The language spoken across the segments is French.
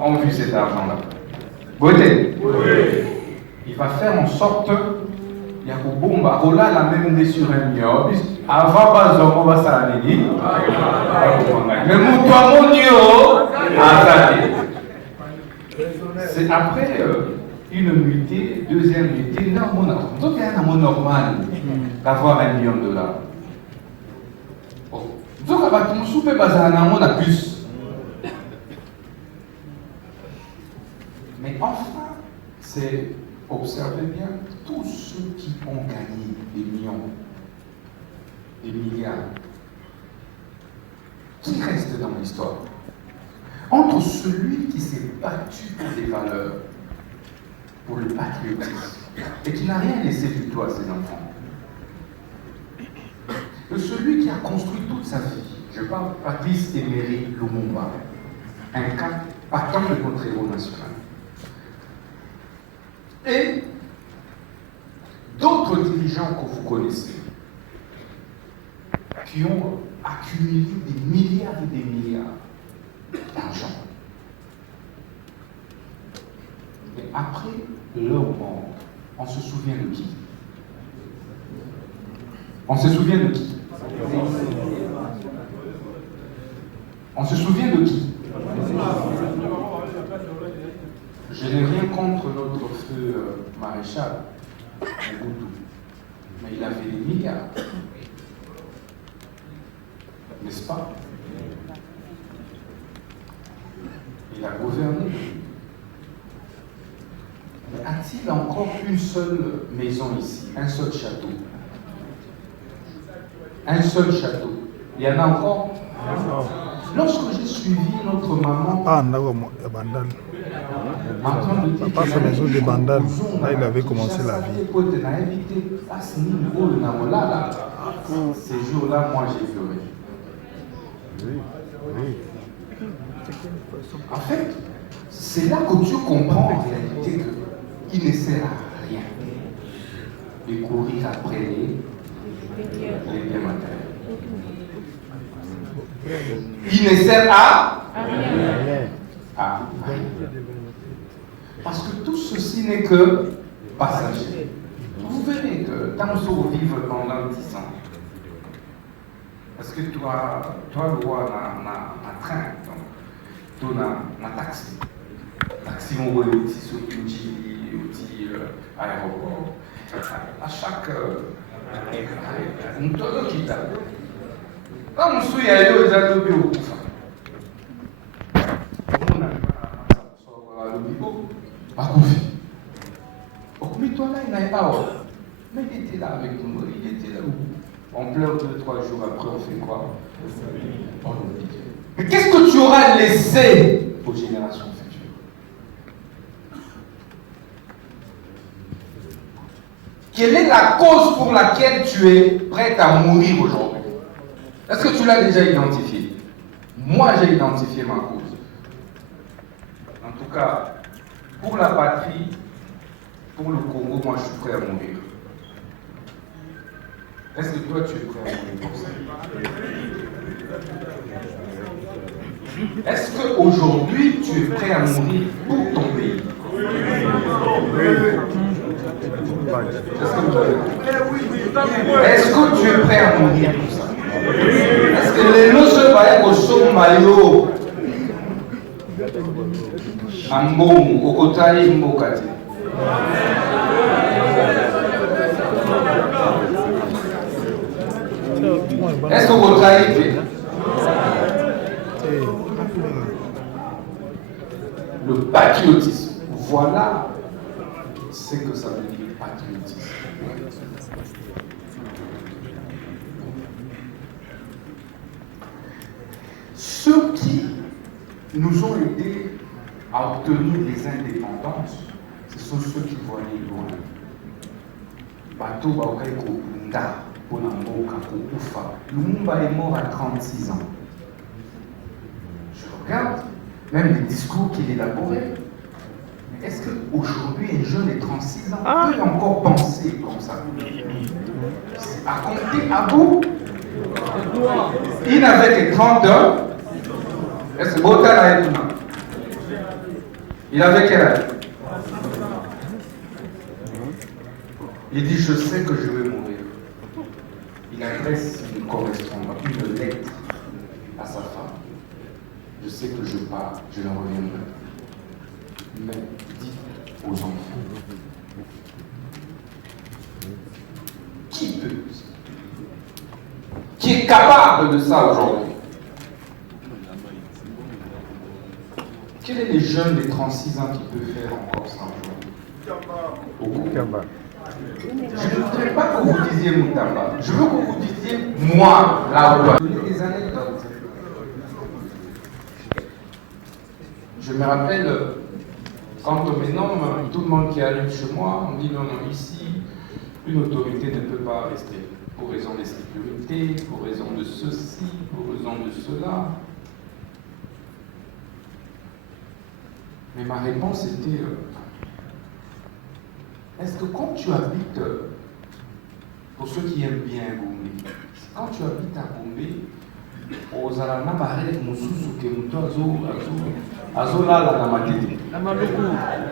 ont vu cet argent-là. Beauté. Oui. Il va faire en sorte il y a Kubumba, Rola la même des sur un million. Avant, on va s'aligner. Mais mon Dieu, c'est après une nuitée, deuxième nuitée, donc il y a un normal d'avoir $1 million. Donc, on va souper à plus. Mais enfin, c'est, observez bien, tous ceux qui ont gagné des millions, des milliards, qui restent dans l'histoire. Entre celui qui s'est battu pour des valeurs, pour le patriotisme, et qui n'a rien laissé du tout à ses enfants, et celui qui a construit toute sa vie, je parle Patrice Emery Lumumba, un cas partant de notre héros national, et d'autres dirigeants que vous connaissez, qui ont accumulé des milliards et des milliards d'argent. Mais après leur mort, on se souvient de qui? On se souvient de qui? On se souvient de qui? Je n'ai rien contre notre feu maréchal, mais il avait des milliards. N'est-ce pas? Il a gouverné. Mais a-t-il encore une seule maison ici, un seul château? Un seul château. Il y en a encore? Lorsque j'ai suivi notre maman, Papa sa maison de Bandal, là il avait commencé la vie. Ces jours-là, moi j'ai pleuré. Oui. En fait, c'est là que tu comprends en réalité qu'il ne sert à rien de courir après les biens matériels. Il ne sert à rien. Parce que tout ceci n'est que passager. Vous verrez que tant que vivre pendant 10 ans, parce que toi, le roi, na train, tu as taxi. Taxi, on voit le petit aéroport. À chaque. On te le quitte. Quand on suit ailleurs, ils ont le bureau. Le bureau, pas confié. Mais toi là, il n'avait pas. Mais il était là avec nous, il était là. On pleure 2-3 jours après, on fait quoi? On oublie. Mais qu'est-ce que tu auras laissé aux générations futures? Quelle est la cause pour laquelle tu es prête à mourir aujourd'hui? Est-ce que tu l'as déjà identifié? Moi, j'ai identifié ma cause. En tout cas, pour la patrie, pour le Congo, moi, je suis prêt à mourir. Est-ce que toi, tu es prêt à mourir pour ça? Est-ce qu'aujourd'hui, tu es prêt à mourir pour ton pays? Est-ce que tu es prêt à mourir pour ça? Est-ce que les lots se voient au son maillot? Ambon, Okotaï, Mbokati. Est-ce que vous travaillez? Le patriotisme, voilà ce que ça veut dire patriotisme. Ceux qui nous ont aidés à obtenir les indépendances, ce sont ceux qui voyaient loin. Bateau Baokai Kokunda, Ponamboka, Kokufa. Lumumba est mort à 36 ans. Je regarde même les discours qu'il élaborait. Mais est-ce qu'aujourd'hui, un jeune de 36 ans peut encore penser comme ça? À compter à bout. Il n'avait que 30 ans. Est-ce que Bota l'a été? Il avait quel âge? Il dit, je sais que je vais mourir. Il adresse une correspondance, une lettre à sa femme. Je sais que je pars, je ne reviendrai. Mais dites aux enfants. Qui est capable de ça aujourd'hui? Quel est les jeunes de 36 ans qui peuvent faire encore ça aujourd'hui? Je ne voudrais pas que vous disiez Moutamba. Je veux que vous disiez moi, là où je donner des anecdotes. Je me rappelle, quand on me nomme, tout le monde qui arrive chez moi, on dit non, non, ici, une autorité ne peut pas rester. Pour raison de sécurité, pour raison de ceci, pour raison de cela. Mais ma réponse était, est-ce que quand tu habites, pour ceux qui aiment bien Gombe, quand tu habites à Gombe, aux Alana Barret, Moussousou, Kemuto, Azolala, Namatete.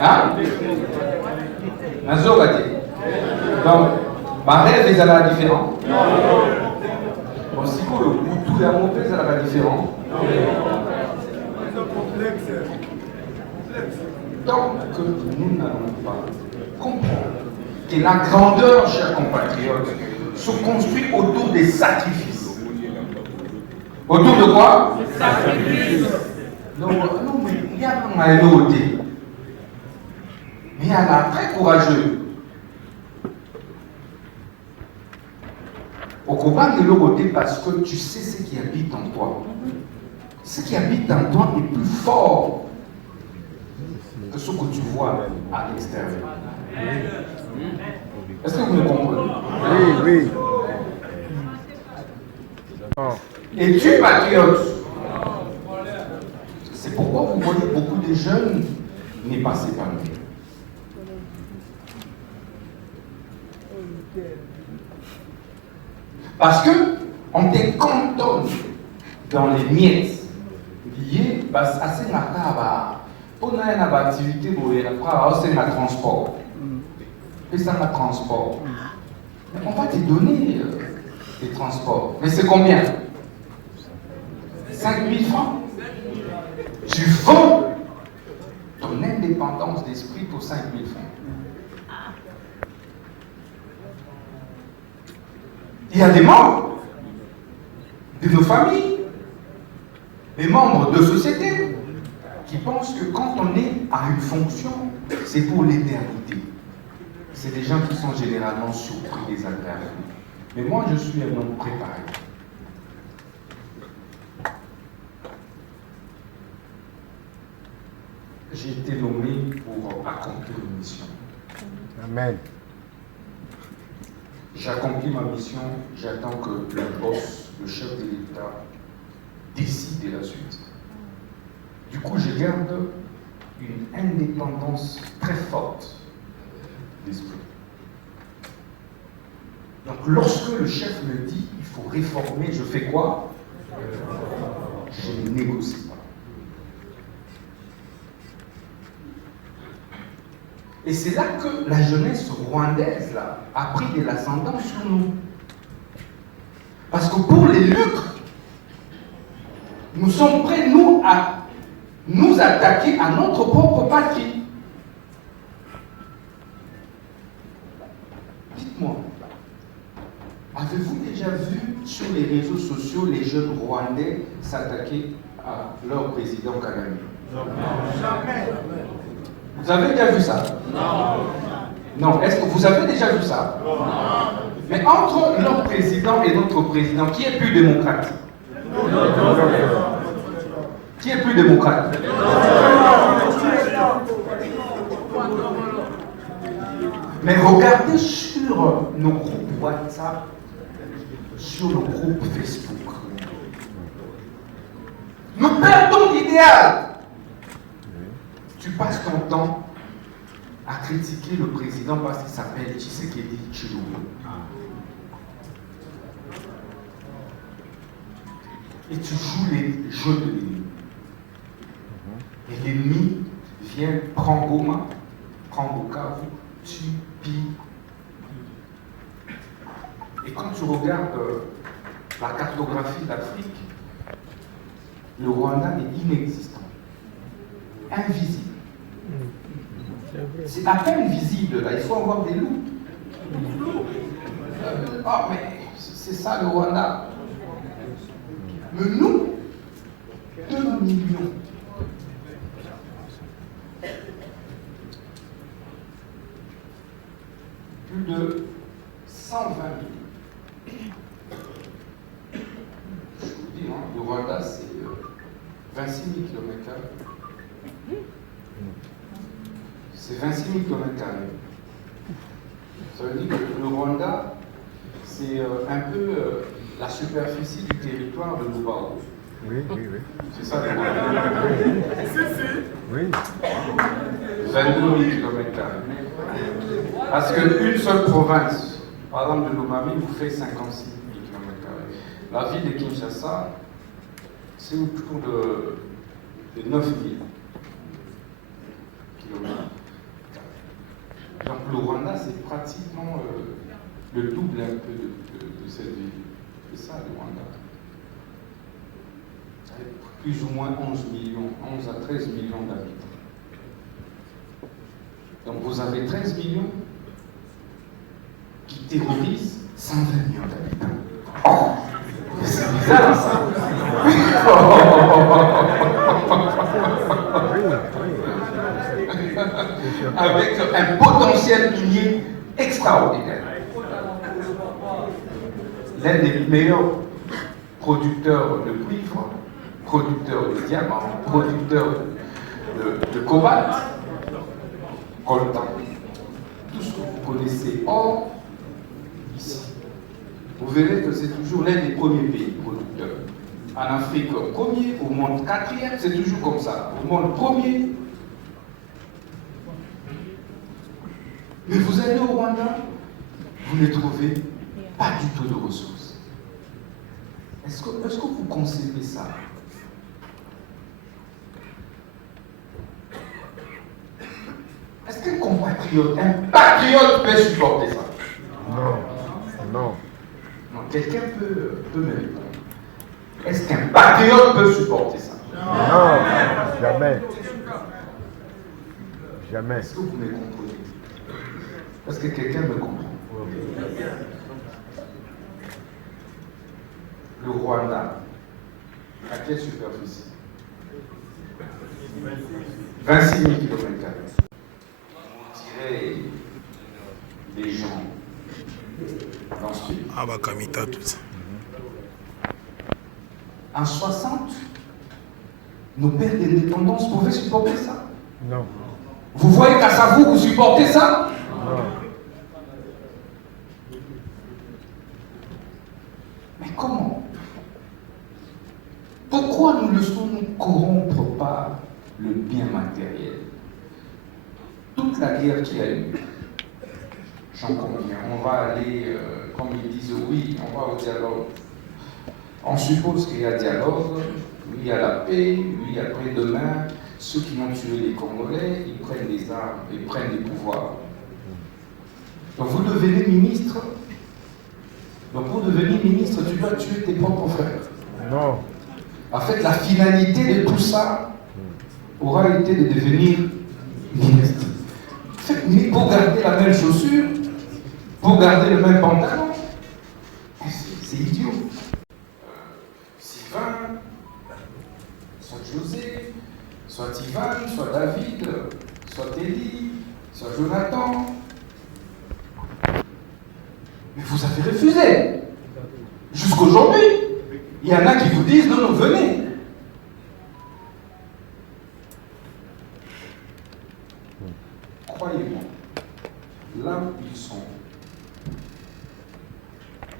Hein? Nazogate. Donc, Barret, les Alana différents. Bon, si vous, le Boutou et Amopé, les Alana différents. Tant que nous n'allons pas comprendre que la grandeur, chers compatriotes, se construit autour des sacrifices. Autour de quoi? Des sacrifices. Non, mais il y a un maïloté. Mais il y en a très courageux. Au combat de l'autre parce que tu sais ce qui habite en toi. Ce qui habite en toi est plus fort que ce que tu vois à l'extérieur. Est-ce que vous me comprenez? Oui. Es-tu patriote? C'est pourquoi vous voyez beaucoup de jeunes n'est pas s'épanouir. Parce que on te cantonne dans les miettes liées à ces macabre. On a une activité pour c'est un transport. Et ça, un transport. Mais on va te donner des transports. Mais c'est combien? 5 000 francs. Tu vends ton indépendance d'esprit pour 5 000 francs. Il y a des membres de nos familles, des membres de sociétés, qui pensent que quand on est à une fonction, c'est pour l'éternité. C'est des gens qui sont généralement surpris, désagréables. Mais moi, je suis un homme préparé. J'ai été nommé pour accomplir une mission. Amen. J'accomplis ma mission, j'attends que le boss, le chef de l'État, décide de la suite. Du coup, je garde une indépendance très forte d'esprit. Donc, lorsque le chef me dit il faut réformer, je fais quoi? Je ne négocie pas. Et c'est là que la jeunesse rwandaise là, a pris de l'ascendant sur nous. Parce que pour les lucres, nous sommes prêts, nous, à nous attaquer à notre propre patrie. Dites-moi, avez-vous déjà vu sur les réseaux sociaux les jeunes Rwandais s'attaquer à leur président Kagame? Non, jamais. Vous avez déjà vu ça? Non. Non. Est-ce que vous avez déjà vu ça? Non. Mais entre leur président et notre président, qui est plus démocrate? Qui est plus démocrate? Mais regardez sur nos groupes WhatsApp, sur nos groupes Facebook. Nous perdons l'idéal. Tu passes ton temps à critiquer le président parce qu'il s'appelle Tshisekedi Tshilombo. Et tu joues les jeux de l'ennemi. Et l'ennemi vient, prend Goma, prend Bukavu, tue, pille. Et quand tu regardes la cartographie d'Afrique, le Rwanda est inexistant, invisible. C'est à peine visible, là, il faut avoir des loups. Ah, mais c'est ça le Rwanda. Mais nous, 2 millions. Plus de 120 000. Je vous dis, hein, le Rwanda, c'est 26 000 km². C'est 26 000 km². Ça veut dire que le Rwanda, c'est un peu la superficie du territoire de Lubao. Oui, oui, oui. C'est ça le Rwanda. Oui. 22 000 km². Parce qu'une seule province, par exemple de Lomami, vous fait 56 000 km². La ville de Kinshasa, c'est autour de 9 000 km². Donc le Rwanda, c'est pratiquement le double un peu de cette ville. C'est ça le Rwanda. Avec plus ou moins 11 à 13 millions d'habitants. Donc vous avez 13 millions qui terrorisent 120 millions d'habitants. Oh, c'est bizarre ça. Avec un potentiel minier extraordinaire. L'un des meilleurs producteurs de cuivre, producteurs de diamants, producteurs de cobalt, coltan, tout ce que vous connaissez or, ici. Vous verrez que c'est toujours l'un des premiers pays producteurs. En Afrique, premier, au monde quatrième, c'est toujours comme ça. Au monde premier. Mais vous allez au Rwanda, vous ne trouvez pas du tout de ressources. Est-ce que vous concevez ça? Est-ce qu'un compatriote, un patriote peut supporter ça? Non. Non, quelqu'un peut me répondre. Est-ce qu'un patriote peut supporter ça? Non, jamais. Jamais. Est-ce que vous me comprenez? Est-ce que quelqu'un me comprend? Le Rwanda, à quelle superficie? 26 000 km². On dirait des gens dans ce pays. Ah bah Kamita, tout ça. En 60, nos pères d'indépendance pouvaient supporter ça. Non. Vous voyez qu'à Savou, vous supportez ça? Non. Mais comment? Pourquoi nous ne laissons-nous corrompre par le bien matériel? Toute la guerre qu'il y a eu, j'en conviens, on va aller, comme ils disent, oui, on va au dialogue. On suppose qu'il y a dialogue, oui, il y a la paix, oui, après demain, ceux qui ont tué les Congolais, ils prennent des armes, ils prennent des pouvoirs. Donc vous devenez ministre. Donc pour devenir ministre, tu dois tuer tes propres frères. Non. En fait, la finalité de tout ça aura été de devenir ministre. Mais pour garder la même chaussure, pour garder le même pantalon, c'est idiot. Sylvain, soit José, soit Ivan, soit David, soit Élie, soit Jonathan. Mais vous avez refusé. Jusqu'aujourd'hui, il y en a qui vous disent non, non, venez. Croyez-moi, là où ils sont,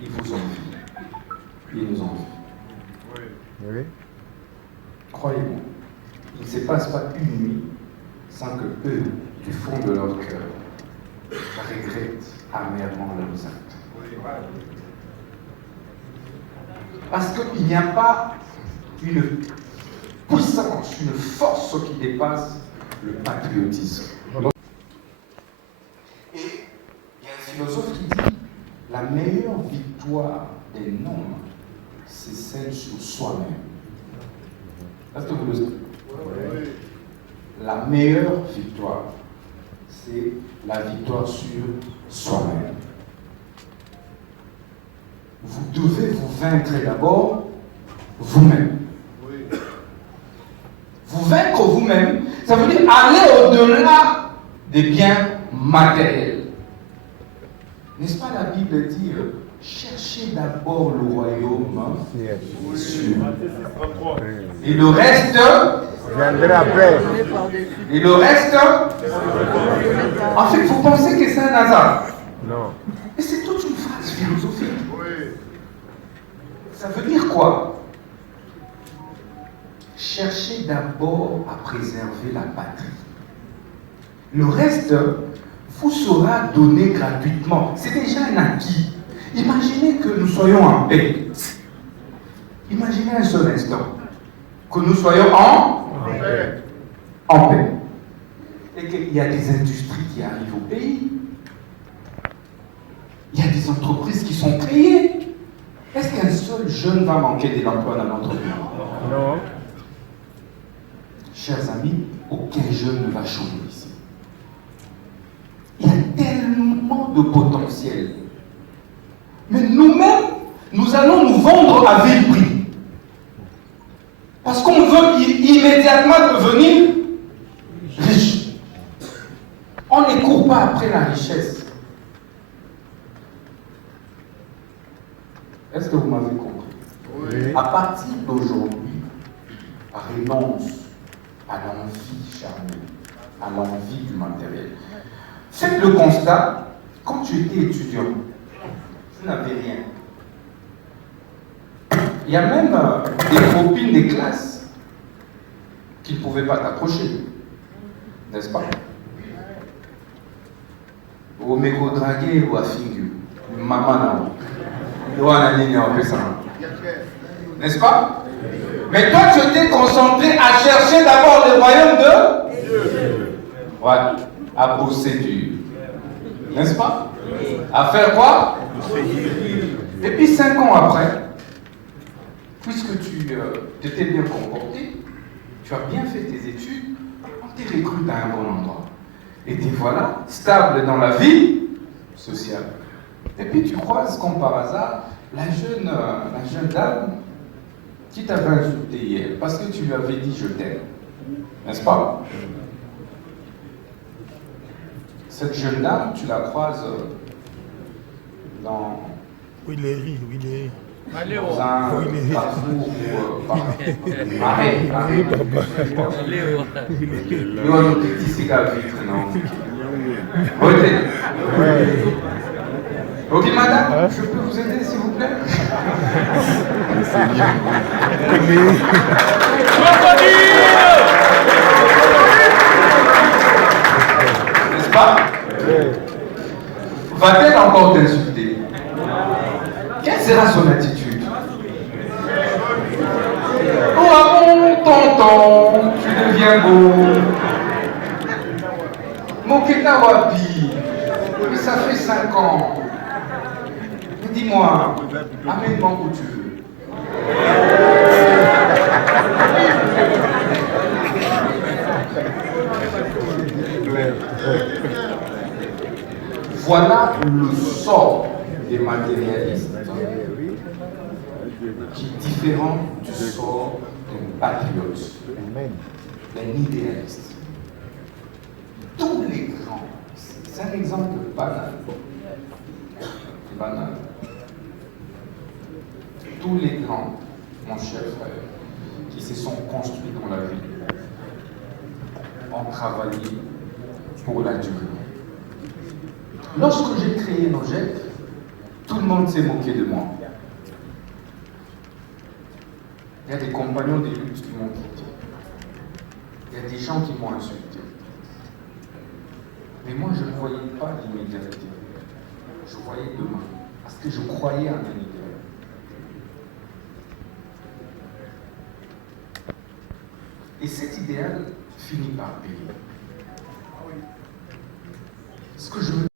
ils vous envient. Ils nous envient. Oui. Croyez-moi, il ne se passe pas une nuit sans que eux, du fond de leur cœur, regrettent amèrement leurs actes. Parce qu'il n'y a pas une puissance, une force qui dépasse le patriotisme. Et il y a un philosophe qui dit la meilleure victoire des hommes, c'est celle sur soi-même. Est-ce que vous le savez? La meilleure victoire, c'est la victoire sur soi-même. Vous devez vous vaincre d'abord vous-même. Vous vaincre vous-même, ça veut dire aller au-delà des biens matériels. N'est-ce pas la Bible dit cherchez d'abord le royaume sûr. Et le reste viendra après. Et le reste, en fait, vous pensez que c'est un hasard. Non. Et c'est toute une phrase philosophique. Ça veut dire quoi? Cherchez d'abord à préserver la patrie. Le reste vous sera donné gratuitement. C'est déjà un acquis. Imaginez que nous soyons en paix. Imaginez un seul instant que nous soyons en paix. Et qu'il y a des industries qui arrivent au pays. Il y a des entreprises qui sont créées. Est-ce qu'un seul jeune va manquer de l'emploi dans notre pays? Non. Chers amis, aucun jeune ne va chômer ici. Il y a tellement de potentiel. Mais nous-mêmes, nous allons nous vendre à vil prix. Parce qu'on veut immédiatement devenir riche. On ne court pas après la richesse. Est-ce que vous m'avez compris? Oui. À partir d'aujourd'hui, renonce à l'envie charnelle, à l'envie du matériel. Faites le constat, quand tu étais étudiant, tu n'avais rien. Il y a même des copines des classes qui ne pouvaient pas t'approcher, n'est-ce pas? Au mégo dragué ou à fingu, maman n'est-ce pas? Mais toi, tu étais concentré à chercher d'abord le royaume de Dieu. Voilà, à bosser dur. N'est-ce pas? À faire quoi? Et puis 5 ans après, puisque tu t'étais bien comporté, tu as bien fait tes études, on t'a recruté à un bon endroit. Et te voilà, stable dans la vie sociale. Et puis tu croises comme par hasard la jeune dame qui t'avait insulté hier parce que tu lui avais dit je t'aime. N'est-ce pas? Cette jeune dame, tu la croises dans un carrefour ou arrête. Nous avons des petits cigares vitres, non? Ok, madame, je peux vous aider, s'il vous plaît? N'est-ce pas? Va-t-elle encore t'insulter? Quelle sera son attitude? Oh, ah bon, tonton, tu deviens beau. Moketa Wapi, mais ça fait 5 ans. Dis-moi, amène-moi où tu veux. Voilà le sort des matérialistes qui est différent du sort d'un patriote, d'un idéaliste. Tous les grands, c'est un exemple banal. Tous les grands, mon cher frère, qui se sont construits dans la vie, ont travaillé pour la durée. Lorsque j'ai créé Nogec, tout le monde s'est moqué de moi. Il y a des compagnons de lutte qui m'ont quitté. Il y a des gens qui m'ont insulté. Mais moi, je ne voyais pas l'immédiateté. Je voyais demain. Parce que je croyais en un idéal. Et cet idéal finit par payer. Ce que je me